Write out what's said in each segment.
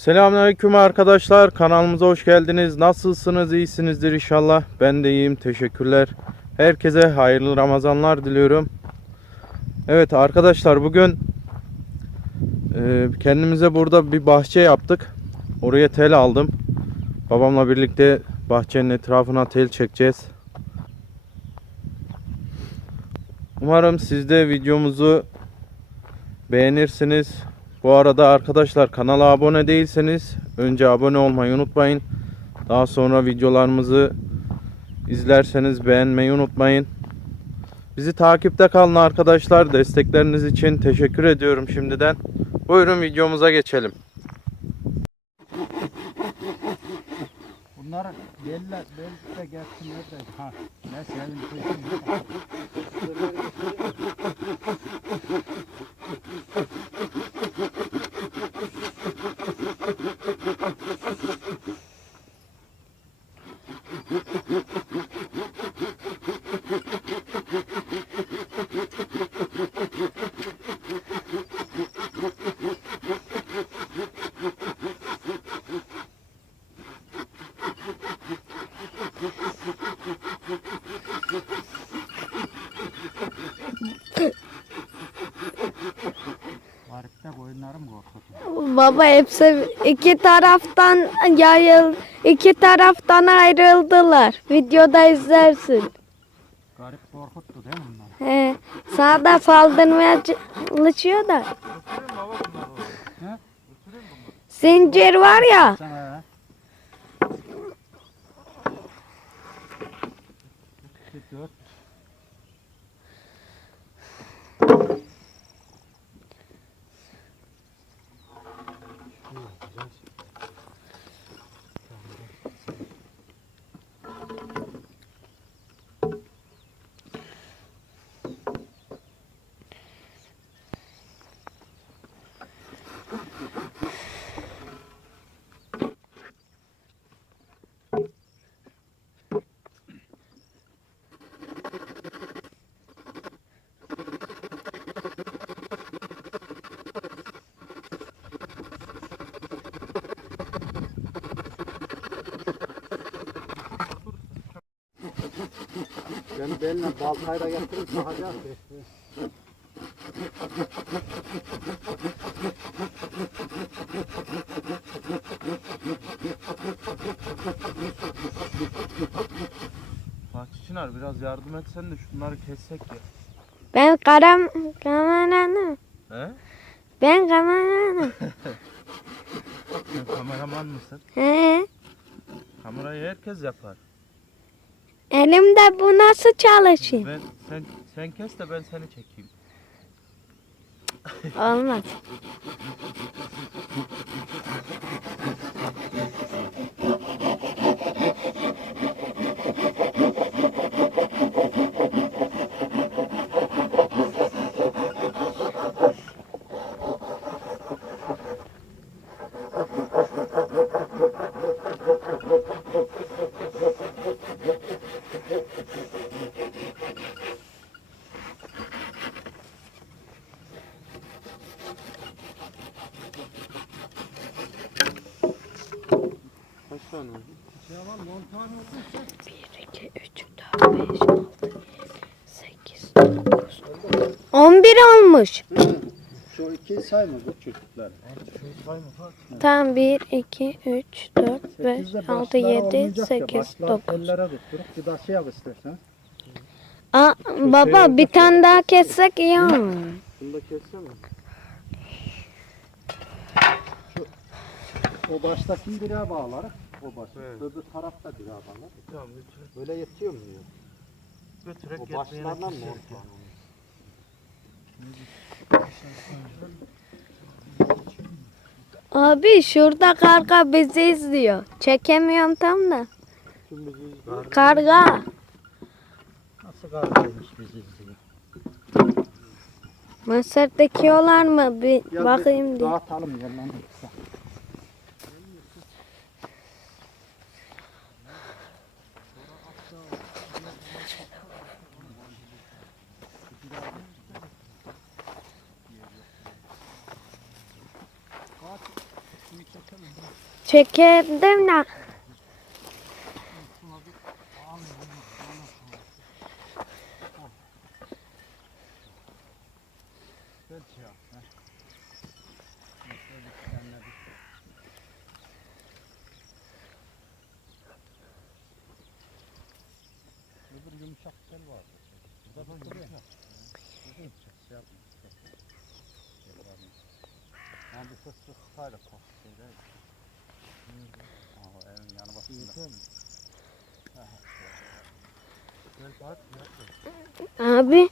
Selamünaleyküm arkadaşlar. Kanalımıza hoş geldiniz. Nasılsınız? İyisinizdir inşallah. Ben de iyiyim. Teşekkürler. Herkese hayırlı Ramazanlar diliyorum. Evet arkadaşlar bugün e, kendimize burada bir bahçe yaptık. Oraya tel aldım. Babamla birlikte bahçenin etrafına tel çekeceğiz. Umarım siz de videomuzu beğenirsiniz. Bu arada arkadaşlar kanala abone değilseniz önce abone olmayı unutmayın. Daha sonra videolarımızı izlerseniz beğenmeyi unutmayın. Bizi takipte kalın arkadaşlar. Destekleriniz için teşekkür ediyorum şimdiden. Buyurun videomuza geçelim. Bunlar beller, belki de gelsinler de. Ha, ne sevinçli. Varıkta Baba hepsi iki taraftan yayıl, iki taraftan ayrıldılar. Videoda izlersin. Garip korkuttu değil mi bunlar? He, sağda saldırmaya çalışıyor da. Zincir var ya. Sana ya. İki, dört. Ben beline baltayla getirip sahacağım. Bak Çınar biraz yardım etsen de şunları kessek ya. Ben karam kameranım. He? Ben kameranım. Sen kameraman mısın? He. Kamerayı herkes yapar. Elimde bu nasıl çalışıyor? Ben sen sen kes de ben seni çekeyim. Olmaz. Kaç tane oldu? 1, 2, 3, 4, 5, 6, 7, 8, 9, 11 olmuş. Şu ikiyi sayma bu çocuklar. Tam 1, 2, 3, 4, 5, 6, 7, 8, 9. Ellere tutturup bir daha şey yap istersen. Aa, baba bir tane daha kessek iyi olur. Bunu da kessene. O baştakini direğe bağlar. O baş. Evet. Öbür tarafta direğe bağlar. Tamam götür. Böyle yetiyor mu diyor? Götürek O yetmeyene başlardan mı ortadan? ya. Abi şurada karga bizi izliyor. Çekemiyorum tam da. Kim bizi izler? Karga. Nasıl kargaymış bizi izliyor? Mısır dikiyorlar mı? Bir Ya bakayım bir diye. Dağıtalım lan. Çekerdim de. Gel şey yap. ha. Şöyle bir tane bir- Öbür yumuşak tel vardı. Burada da yumuşak. Burada yumuşak. Şey yapma. Gel bakayım. Ha bu fıs fıs sayla kos şeyde. Aa, evin yanı başında. Aha, Gel bak. yap. Abi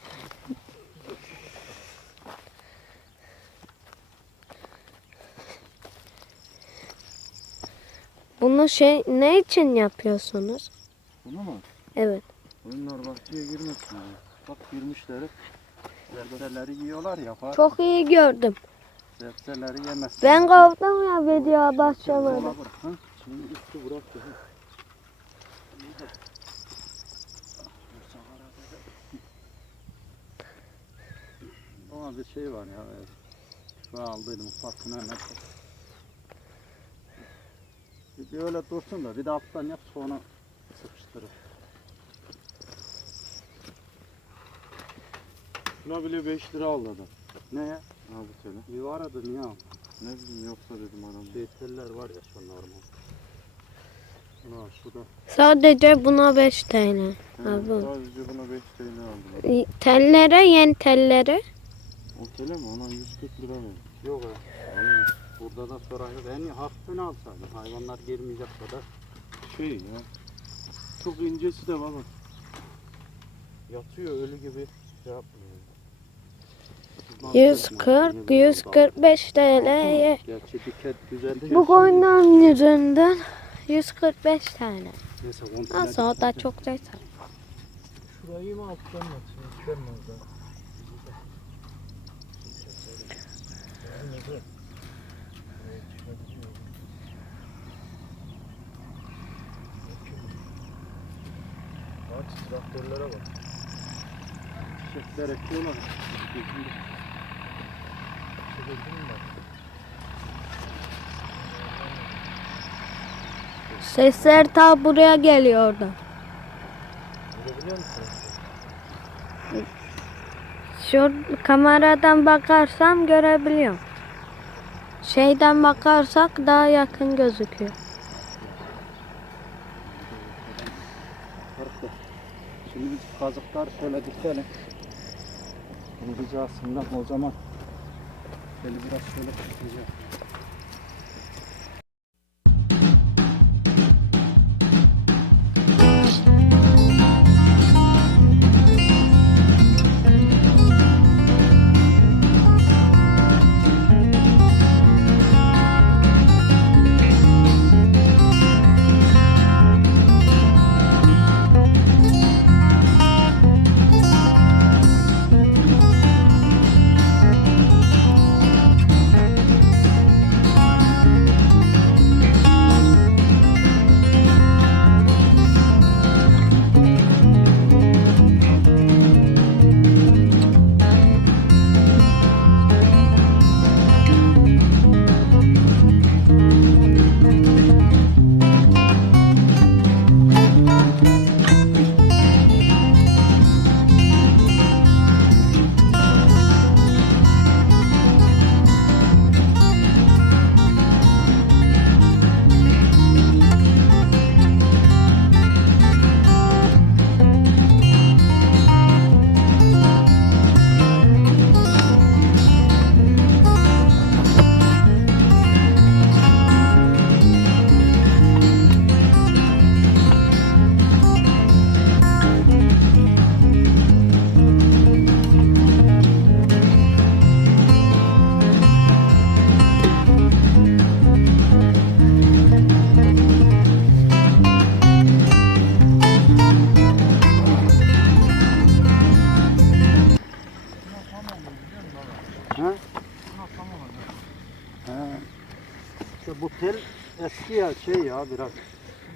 bunu şey ne için yapıyorsunuz? Bunu mu? Evet. Bunlar bahçeye girmesin diye. Bak girmişler. hep. Sebzeleri yiyorlar ya. Bak. Çok iyi gördüm. Sebzeleri yemez. Ben kaldım ya video başlamadı. Ona bırak, ha? Şimdi üstü bırak da. Ama bir şey var ya. Şu an aldıydım ufakını hemen. Bir, bir öyle dursun da bir de alttan yap sonra sıkıştırır. Şuna bile 5 lira aldı adam. Ne ya? Ha bu tele. İyi var adı niye al? Ne bileyim yoksa dedim adamı. Şey teller var ya şu normal. Ha şurada. Sadece buna 5 TL. He, Abi. Sadece buna 5 TL aldım. Tellere, yeni tellere. O tele mi? Ona 140 lira verdim. Yok ya. Abi Burada da soraydı. En hakkını alsaydım. Hayvanlar girmeyecek kadar. şey ya. Çok incesi de baba. Yatıyor ölü gibi şey yapmıyor. 140, 145 TL'ye. Gerçi diket güzel. Bu koyundan yüzünden 145 TL. Neyse Nasıl o da çok güzel. Şurayı mı alttan mı atıyor? Çıkarmaz Bak traktörlere bak. Çiçekler ekiyorlar. Sesler ta buraya geliyor oradan. Görebiliyor musun? Şu kameradan bakarsam görebiliyorum. Şeyden bakarsak daha yakın gözüküyor. Farklı. Şimdi biz kazıklar şöyle dikelim. Bunun hizasından o zaman şöyle biraz şöyle tutacağım. Ya biraz.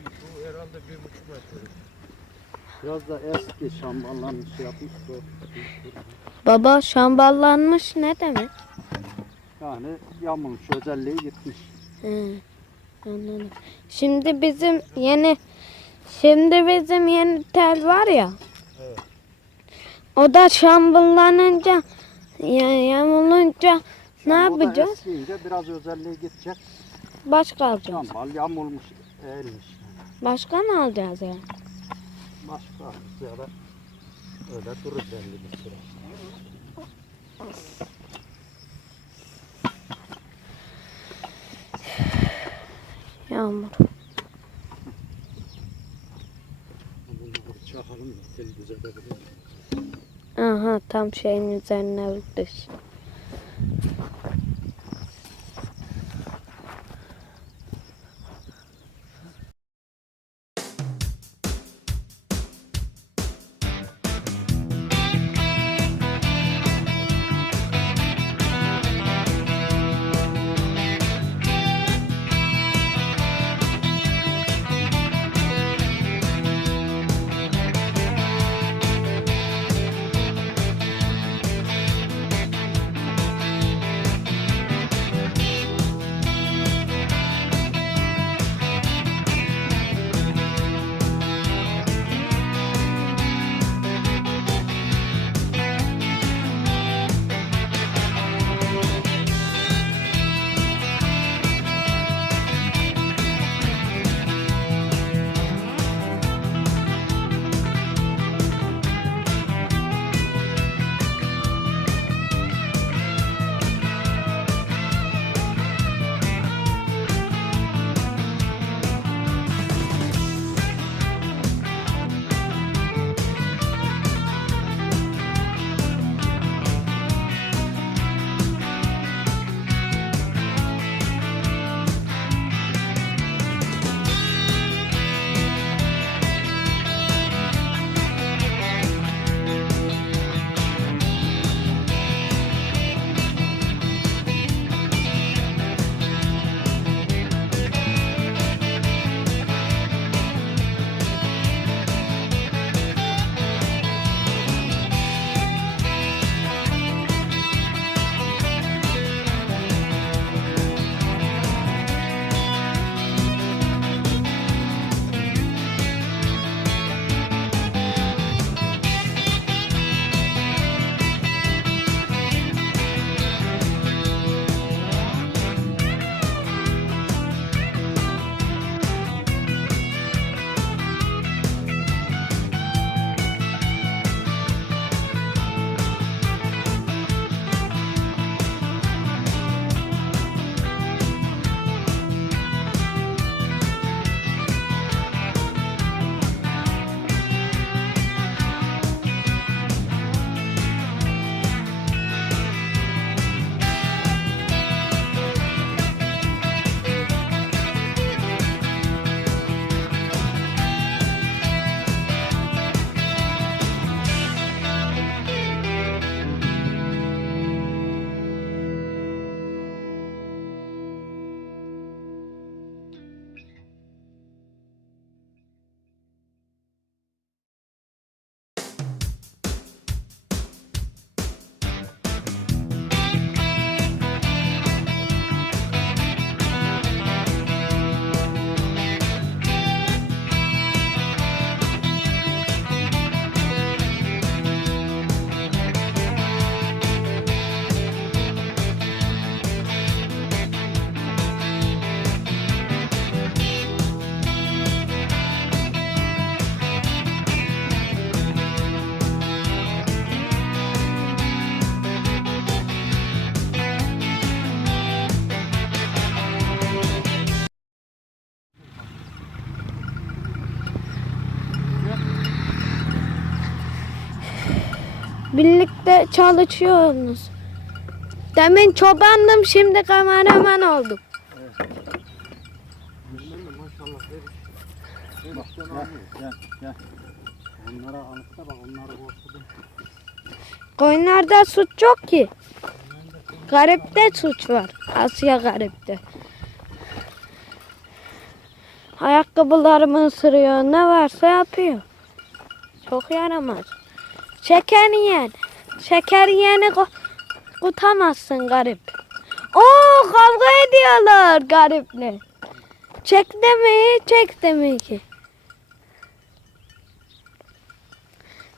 Bu herhalde bir buçuk metre. Biraz da eski şamballanmış şey yapmış bu. Baba şamballanmış ne demek? Yani yamulmuş özelliği gitmiş. Hı. Anladım. Şimdi bizim yeni şimdi bizim yeni tel var ya. Evet. O da şambullanınca ya yamulunca ne O da yapacağız? eskiyince biraz özelliği gidecek. Başka alacağız. Yambal yamulmuş, eğilmiş. Başka ne alacağız ya? Başka ya da öyle durur belli bir süre. Yağmur. Çakalım da tel düzelebilir. Aha tam şeyin üzerine düş. Çalışıyorsunuz. Demin çobandım şimdi kameraman oldum. Maşallah. Bak gel, gel. Koyunlarda suç yok ki. Garipte suç var. Asya garipte. Ayakkabılarımı ısırıyor. Ne varsa yapıyor. Çok yaramaz. Şeker yiyen. Şeker yiyeni ko- kutamazsın garip. Oo kavga ediyorlar gariple. Çek demeyi çek demeyi ki.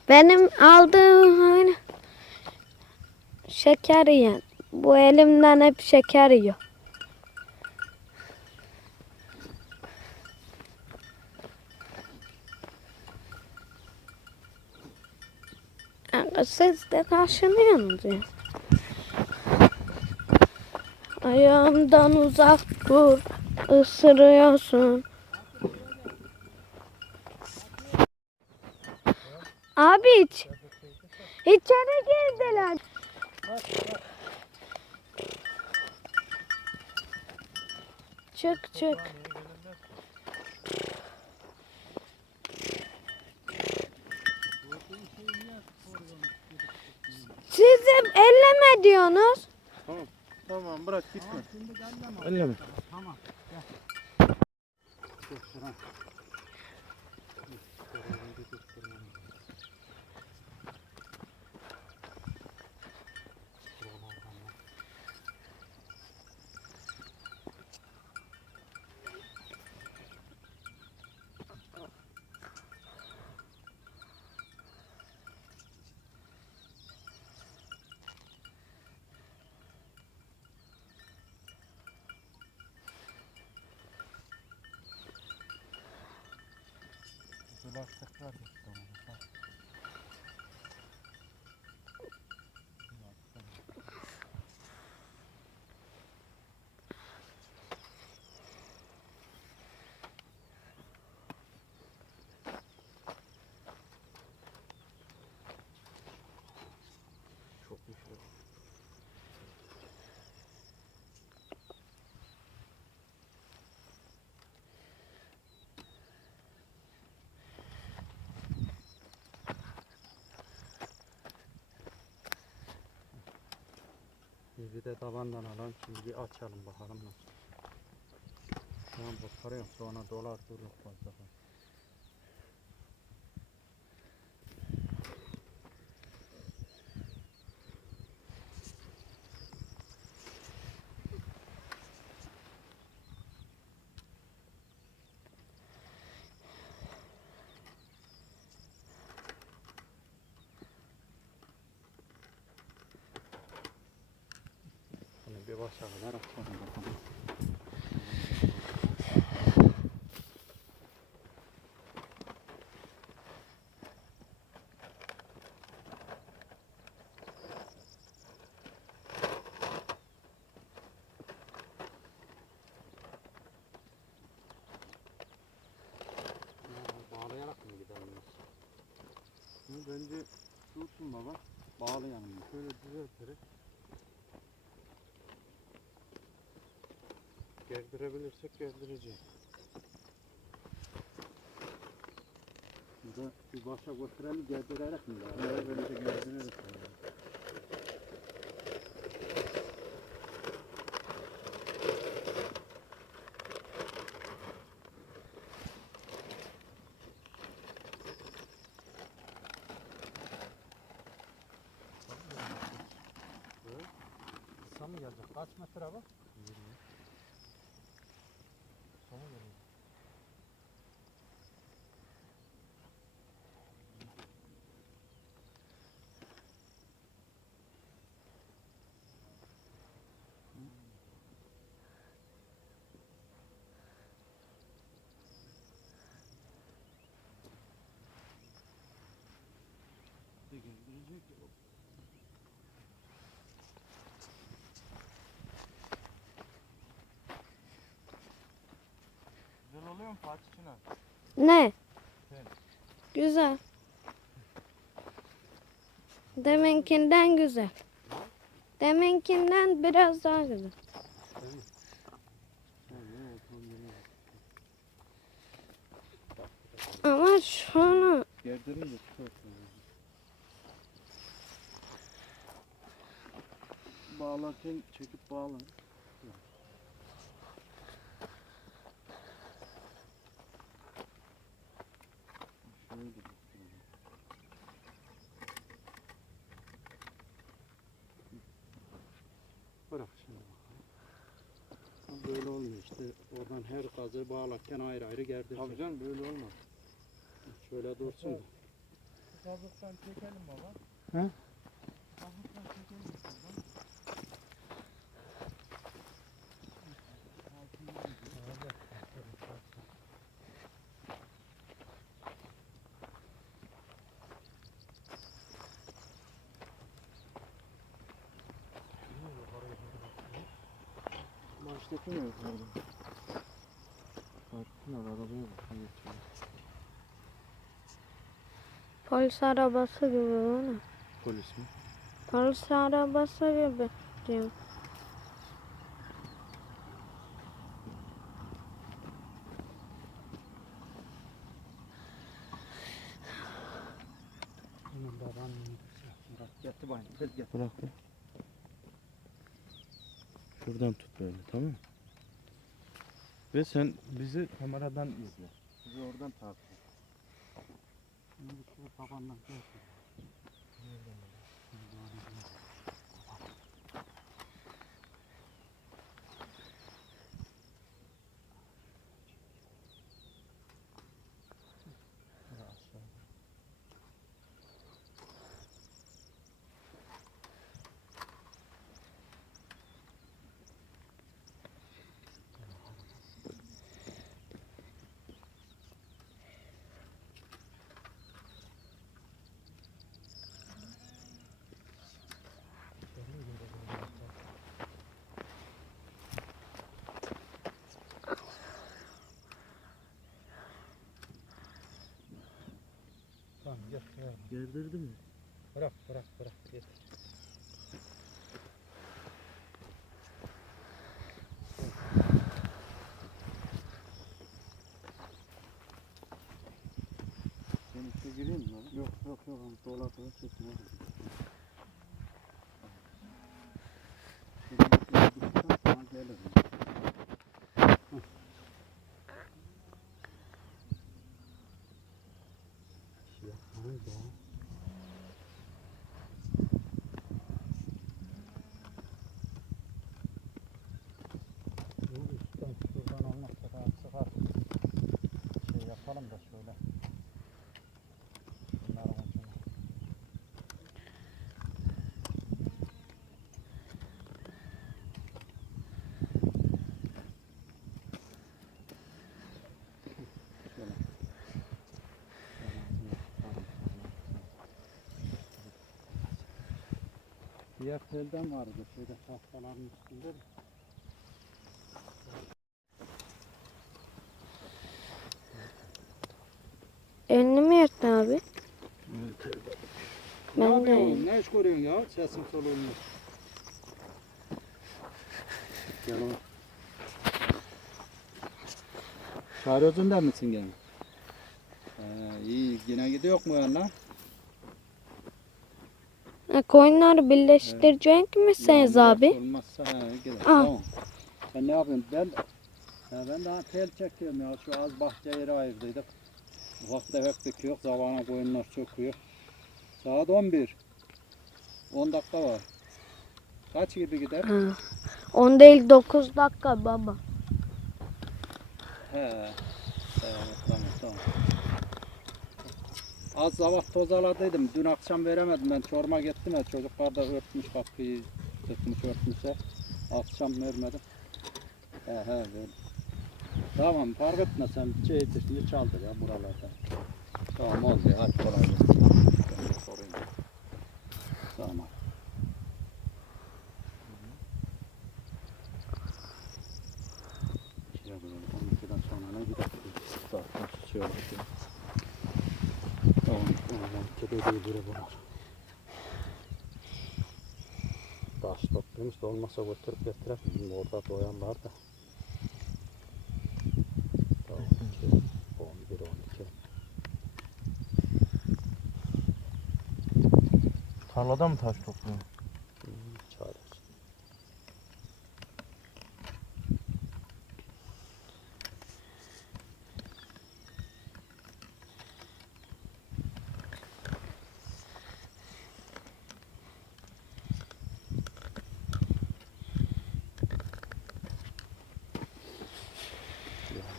Benim aldığım şeker yiyen. Bu elimden hep şeker yiyor. Yani Siz de karşılıyorsunuz ya. Ayağımdan uzak dur, ısırıyorsun. Abi iç. İçeri girdiler. Çık çık. Siz hep elleme diyorsunuz. Tamam. Tamam bırak gitme. Mi? Tamam. Gel. Biz bir de tabandan alalım. Şimdi bir açalım bakalım nasıl. Şu an koparıyorum. Sonra dolar durur fazla. Şimdi bir başa kadar açalım bakalım. Yani Bağlayarak mı gidelim? Hı, Bence dursun baba. Bağlayalım. Şöyle düzelterek. Gerdirebilirsek gerdireceğiz. Burada bir başa götürelim gerdirerek mi? Evet, bence gerdiririz. Kısa mı gelecek? Kaç metre bu? 20. Kısa mı gelecek? Mu Fatih Çınar? Ne? Sen. Güzel. Deminkinden güzel. Deminkinden biraz daha güzel. Ama şunu Gerdirince çok. Bağlarken çekip bağla. Şöyle göstereyim. Bırak şimdi bakalım. Ha, Böyle olmuyor işte. Oradan her kazığı bağlarken ayrı ayrı gerdirsin. Tabii canım böyle olmaz. Şöyle dursun. da. Kazıktan çekelim baba. Hı? Kazıktan çekelim şuradan. Baştaki ne yok orada? Farkın var arabaya bak. ne geçiyor. Polis arabası gibi ne? Polis mi? Polis arabası gibi diyor. Hemen babaannemin Murat getir bayım. Gel gel. Bırak be. Şuradan tut böyle tamam mı? Ve sen bizi kameradan izle. Bizi oradan takip. Şimdi şu babandan gel. Tamam gel. gel. Gerdirdi mi? Bırak bırak bırak. Gel. Ben içe gireyim mi? Yok yok yok. Dolabı çekme. Şimdi içine gittikten sonra gelirim. Şey yapmayın da. Bu üstten şuradan olmazsa daha sıkar. Şey yapalım da şöyle. Bunların ucuna. Şöyle. Diğer telden vardı şöyle tahtaların üstünde de. Elini mi yırttın abi? Ne Ben de yapıyorsun? Ne iş görüyorsun ya? Sesin soluğun yok. Gel oğlum. Çağrı özünden misin gene? Ee, iyi yine gidiyor mu yanına? E, koyunları birleştirecek misiniz abi? Olmazsa he. Tamam. Sen ne yapıyorsun? Ben he, ben daha tel çekiyorum ya. Şu az bahçe yeri ayırdıydık. Ufak tefek dikiyor. Zavana koyunlar çöküyor. Saat 11. 10 dakika var. Kaç gibi gider? Ha. 10 değil 9 dakika baba. He. Tamam tamam tamam. Az sabah toz aladıydım. Dün akşam veremedim ben. Çorma gittim ya. Çocuklar da örtmüş kapıyı. Tıkmış örtmüşe. Akşam vermedim. He he verdim. Tamam fark etme sen şey dışını çaldır ya buralarda. Tamam oldu ya. Hadi kolay gelsin. Tamam. Şey yapalım. 12'den sonra ne gidelim? Zaten şey oldu. Değil biri bunlar. Taş topluyormuş da olmasa götürüp getirelim. Orada doyanlar da. Tamam. 11, 12. Tarlada mı taş topluyor? Çağırıyoruz.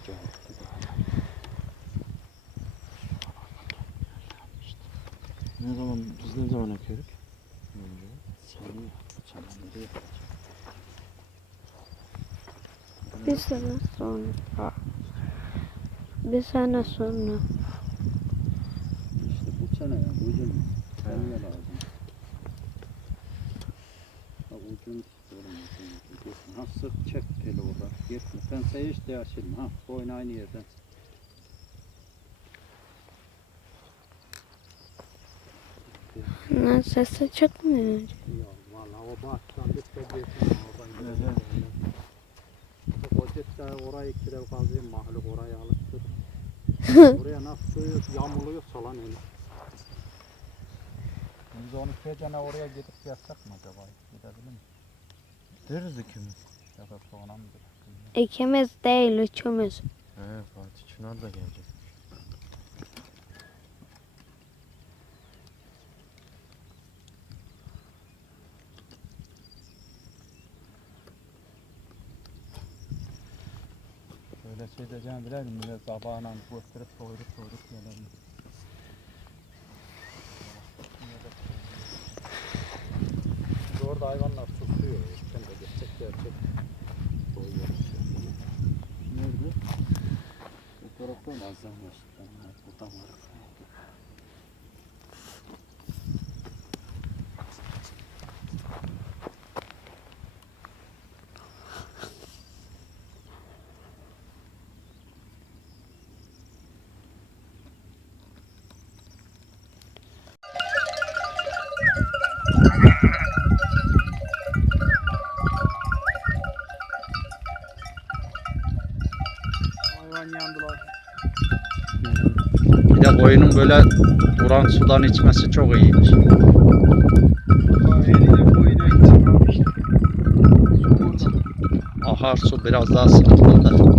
Ya. Ne zaman biz ne zaman ekiyorduk? Seni çamanları yapacak. Bir sene sonra. Bir sene sonra. İşte bu sene ya, ucun seneye lazım. Ha ucun oğlum ucun ucun gitme. Ha sırt çek teli orada. Gitme. Pense hiç değişilme. Ha boyun aynı yerden. Lan sesi çıkmıyor. Ya valla o bahçeden bir de geçme oradan gidelim. Cidden orayı kirev kazıyım mahluk orayı alıktır. Oraya nasıl suyu yağmurluyorsa lan öyle. Biz onu gecene oraya gidip yazsak mı acaba? Gidebilir mi? Deriz ikimiz. Ya da sonra mı gidelim? İkimiz değil üçümüz. He Fatih Çınar da gelecek. Öyle şey diyeceğim bilelim millet sabahına gösterip doyurup gelelim. Biz Orada hayvanlar susuyor. Sen de geçecek gerçek. Doyuyor. Nerede? Bu tarafta bazen var. De koyunun böyle duran sudan içmesi çok iyiymiş. Ahar su biraz daha sıkıntılı da.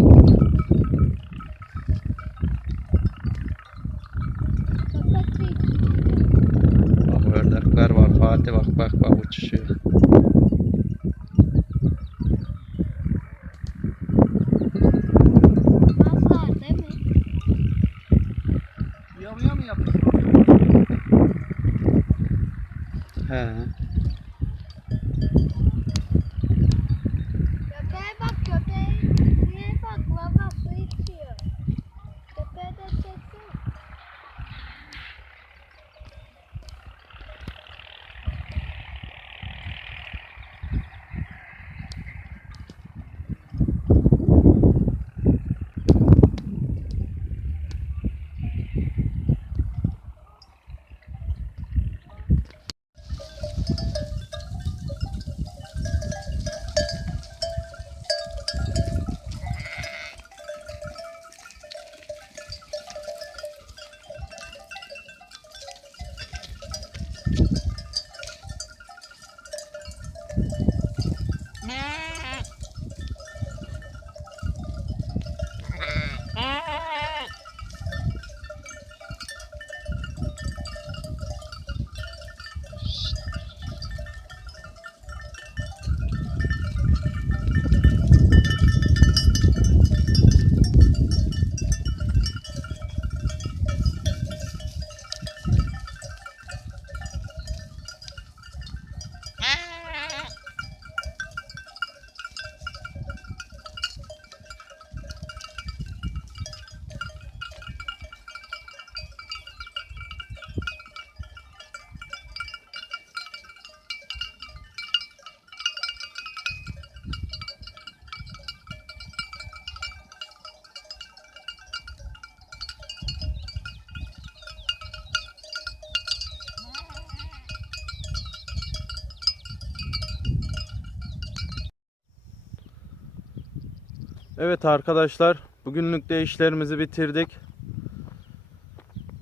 Evet arkadaşlar bugünlük de işlerimizi bitirdik.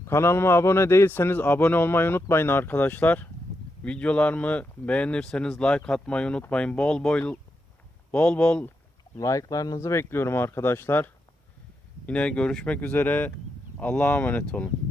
Kanalıma abone değilseniz abone olmayı unutmayın arkadaşlar. Videolarımı beğenirseniz like atmayı unutmayın. Bol bol bol bol like'larınızı bekliyorum arkadaşlar. Yine görüşmek üzere. Allah'a emanet olun.